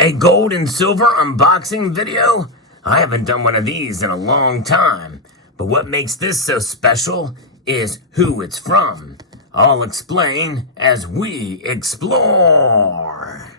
A gold and silver unboxing video? I haven't done one of these in a long time, but what makes this so special is who it's from. I'll explain as we explore.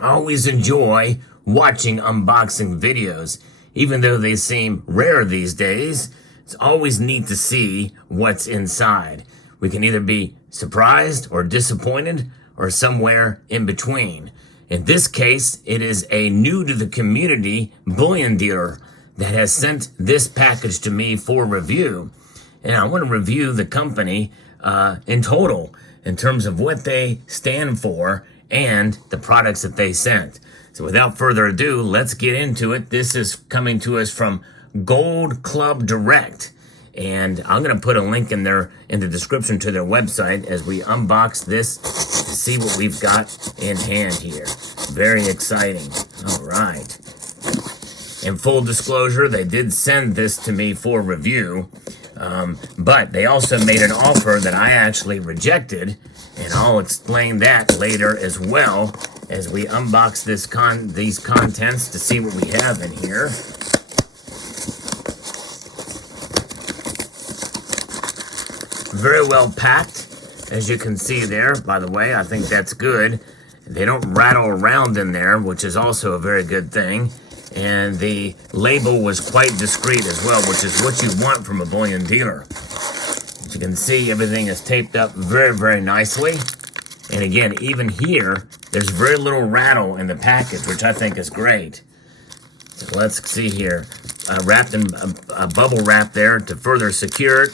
I always enjoy watching unboxing videos. Even though they seem rare these days, it's always neat to see what's inside. We can either be surprised or disappointed or somewhere in between. In this case, it is a new to the community bullion dealer that has sent this package to me for review. And I want to review the company in total in terms of what they stand for and the products that they sent. So without further ado, let's get into it. This is coming to us from Gold Club Direct. And I'm going to put a link in there in the description to their website as we unbox this to see what we've got in hand here. Very exciting. All right. In full disclosure, they did send this to me for review, but they also made an offer that I actually rejected, and I'll explain that later as well as we unbox these contents to see what we have in here. Very well packed, as you can see there. By the way, I think that's good. They don't rattle around in there, which is also a very good thing. And the label was quite discreet as well, which is what you want from a bullion dealer. As you can see, everything is taped up very, very nicely. And again, even here, there's very little rattle in the package, which I think is great. So let's see here. Wrapped in a bubble wrap there to further secure it,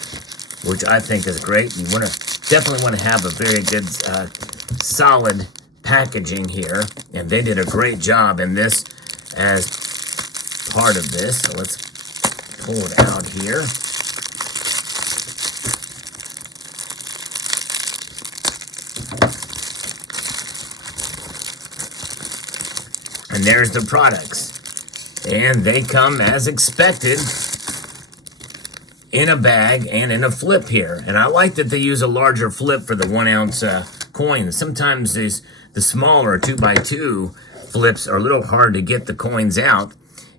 which I think is great. You definitely want to have a very good, solid packaging here. And they did a great job in this as part of this. So let's pull it out here. And there's the products. And they come as expected in a bag and in a flip here. And I like that they use a larger flip for the 1 ounce coins. Sometimes the smaller 2x2 flips are a little hard to get the coins out.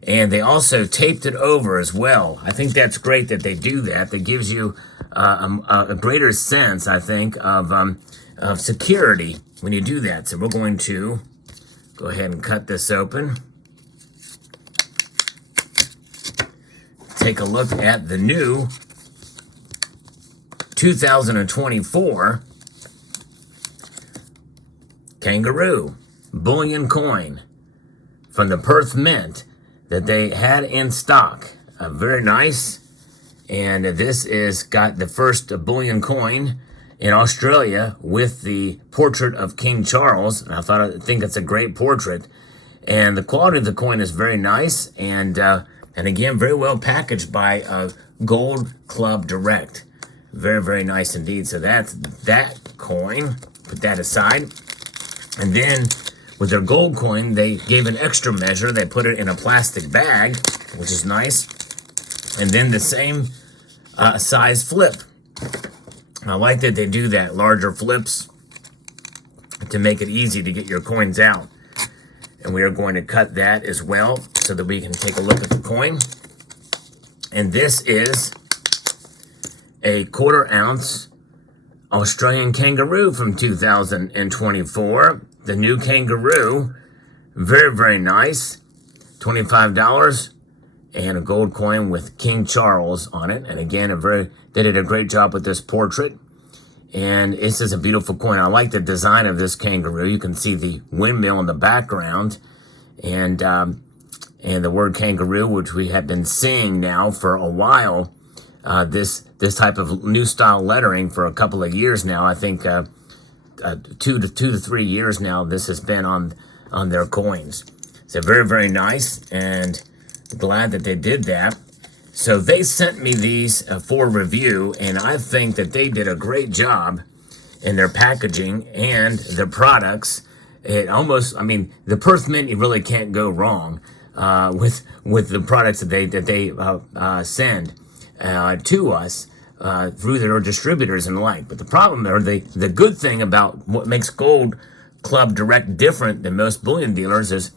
And they also taped it over as well. I think that's great that they do that. That gives you a greater sense, I think, of security when you do that. So we're going to go ahead and cut this open. Take a look at the new 2024 Kangaroo Bullion coin from the Perth Mint that they had in stock. Very nice. And this is got the first bullion coin in Australia with the portrait of King Charles. And I think it's a great portrait. And the quality of the coin is very nice. And again, very well packaged by Gold Club Direct. Very, very nice indeed. So that's that coin. Put that aside. And then with their gold coin, they gave an extra measure. They put it in a plastic bag, which is nice. And then the same size flip. I like that they do that, larger flips, to make it easy to get your coins out. And we are going to cut that as well so that we can take a look at the coin. And this is a 1/4 ounce Australian Kangaroo from 2024. The new Kangaroo. Very, very nice. $25. And a gold coin with King Charles on it. And again, they did a great job with this portrait. And this is a beautiful coin. I like the design of this Kangaroo. You can see the windmill in the background. And the word kangaroo, which we have been seeing now for a while. This type of new style lettering for a couple of years now. I think 2 to 3 years now this has been on their coins. So very, very nice, and glad that they did that. So they sent me these for review, and I think that they did a great job in their packaging and their products. It almost, I mean, the Perth Mint, you really can't go wrong. with the products that they send to us through their distributors and the like. But the problem, or the good thing about what makes Gold Club Direct different than most bullion dealers is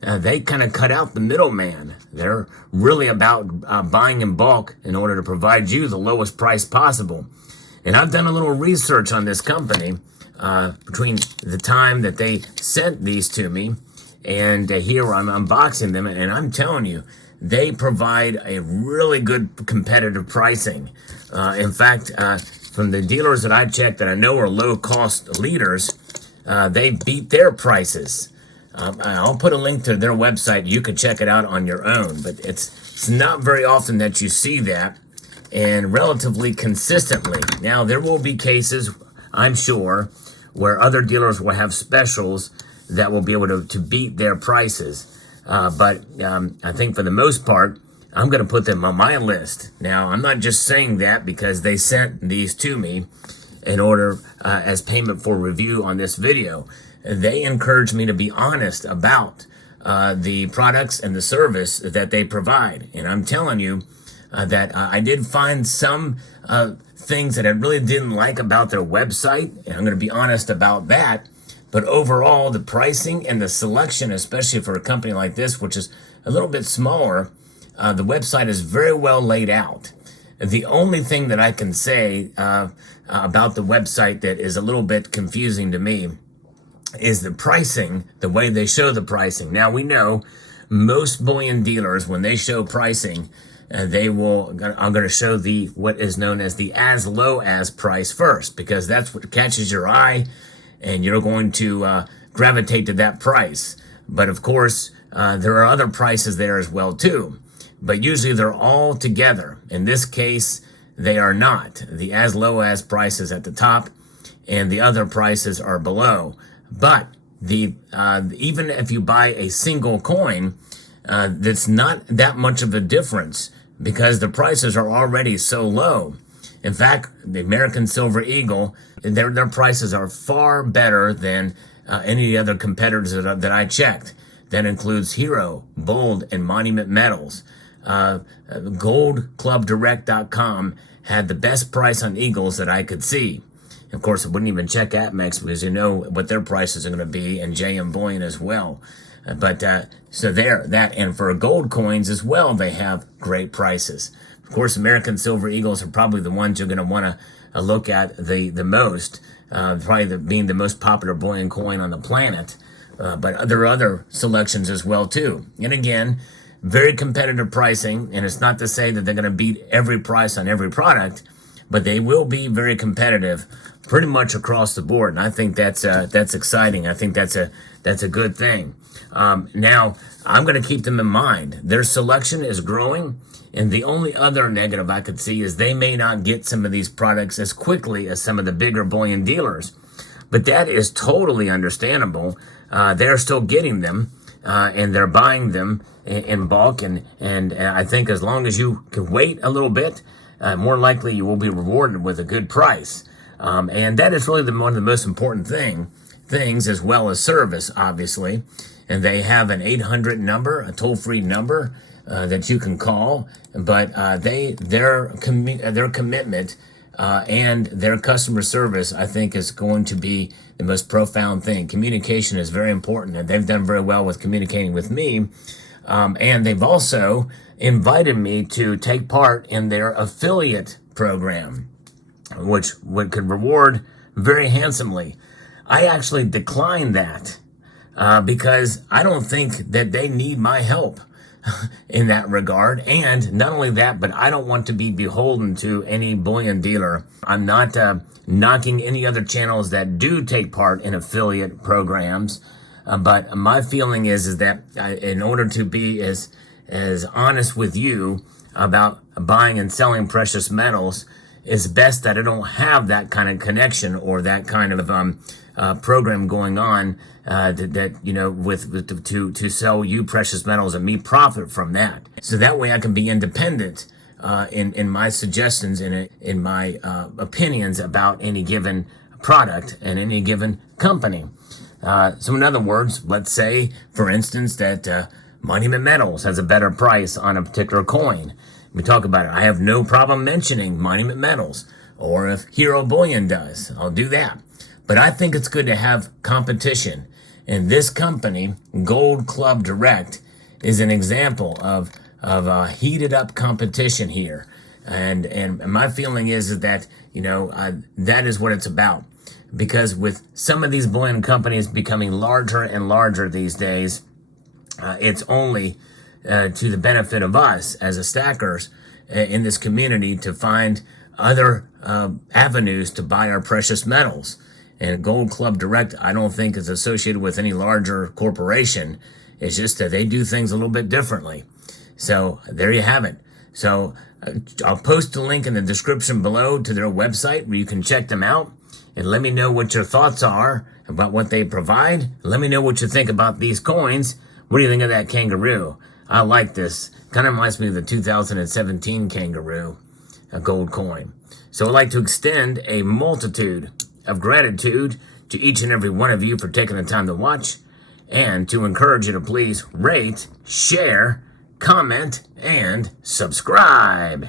they kind of cut out the middleman. They're really about buying in bulk in order to provide you the lowest price possible. And I've done a little research on this company between the time that they sent these to me and here I'm unboxing them, and I'm telling you, they provide a really good competitive pricing. In fact, from the dealers that I checked that I know are low-cost leaders, they beat their prices. I'll put a link to their website. You can check it out on your own, but it's not very often that you see that, and relatively consistently. Now, there will be cases, I'm sure, where other dealers will have specials that will be able to beat their prices. But I think for the most part, I'm going to put them on my list. Now, I'm not just saying that because they sent these to me in order as payment for review on this video. They encouraged me to be honest about the products and the service that they provide. And I'm telling you that I did find some things that I really didn't like about their website, and I'm going to be honest about that. But overall, the pricing and the selection, especially for a company like this, which is a little bit smaller, the website is very well laid out. The only thing that I can say about the website that is a little bit confusing to me is the pricing, the way they show the pricing. Now, we know most bullion dealers, when they show pricing, I'm going to show what is known as the as low as price first, because that's what catches your eye, and you're going to gravitate to that price. But of course, there are other prices there as well too. But usually they're all together. In this case, they are not. The as low as price is at the top, and the other prices are below. But even if you buy a single coin, that's not that much of a difference because the prices are already so low. In fact, the American Silver Eagle, their prices are far better than any other competitors that I checked. That includes Hero, Bold, and Monument Metals. GoldClubDirect.com had the best price on Eagles that I could see. Of course, I wouldn't even check APMEX because you know what their prices are going to be, and JM Bullion as well. So there, that, and for gold coins as well, they have great prices. Of course, American Silver Eagles are probably the ones you're going to want to look at the most, probably being the most popular bullion coin on the planet. But there are other selections as well too. And again, very competitive pricing, and it's not to say that they're going to beat every price on every product, but they will be very competitive pretty much across the board. And I think that's exciting. I think that's a good thing. Now, I'm going to keep them in mind. Their selection is growing, and the only other negative I could see is they may not get some of these products as quickly as some of the bigger bullion dealers. But that is totally understandable. They're still getting them, and they're buying them in bulk. And I think as long as you can wait a little bit, more likely you will be rewarded with a good price. And that is really one of the most important things, as well as service, obviously. And they have an 800 number, a toll-free number that you can call. But their commitment and their customer service, I think, is going to be the most profound thing. Communication is very important, and they've done very well with communicating with me. And they've also invited me to take part in their affiliate program, which could reward very handsomely. I actually declined that because I don't think that they need my help in that regard. And not only that, but I don't want to be beholden to any bullion dealer. I'm not knocking any other channels that do take part in affiliate programs. But my feeling is that in order to be as honest with you about buying and selling precious metals, it's best that I don't have that kind of connection or that kind of program going on that you know to sell you precious metals and me profit from that. So that way I can be independent in my suggestions and in my opinions about any given product and any given company. So in other words, let's say, for instance, that Monument Metals has a better price on a particular coin. We talk about it. I have no problem mentioning Monument Metals, or if Hero Bullion does, I'll do that. But I think it's good to have competition. And this company, Gold Club Direct, is an example of a heated up competition here. And my feeling is that, that is what it's about. Because with some of these bullion companies becoming larger and larger these days, it's only to the benefit of us as a stackers in this community to find other avenues to buy our precious metals. And Gold Club Direct, I don't think is associated with any larger corporation. It's just that they do things a little bit differently. So there you have it. So I'll post a link in the description below to their website where you can check them out. And let me know what your thoughts are about what they provide. Let me know what you think about these coins. What do you think of that kangaroo? I like this. Kind of reminds me of the 2017 kangaroo, a gold coin. So I'd like to extend a multitude of gratitude to each and every one of you for taking the time to watch, and to encourage you to please rate, share, comment, and subscribe.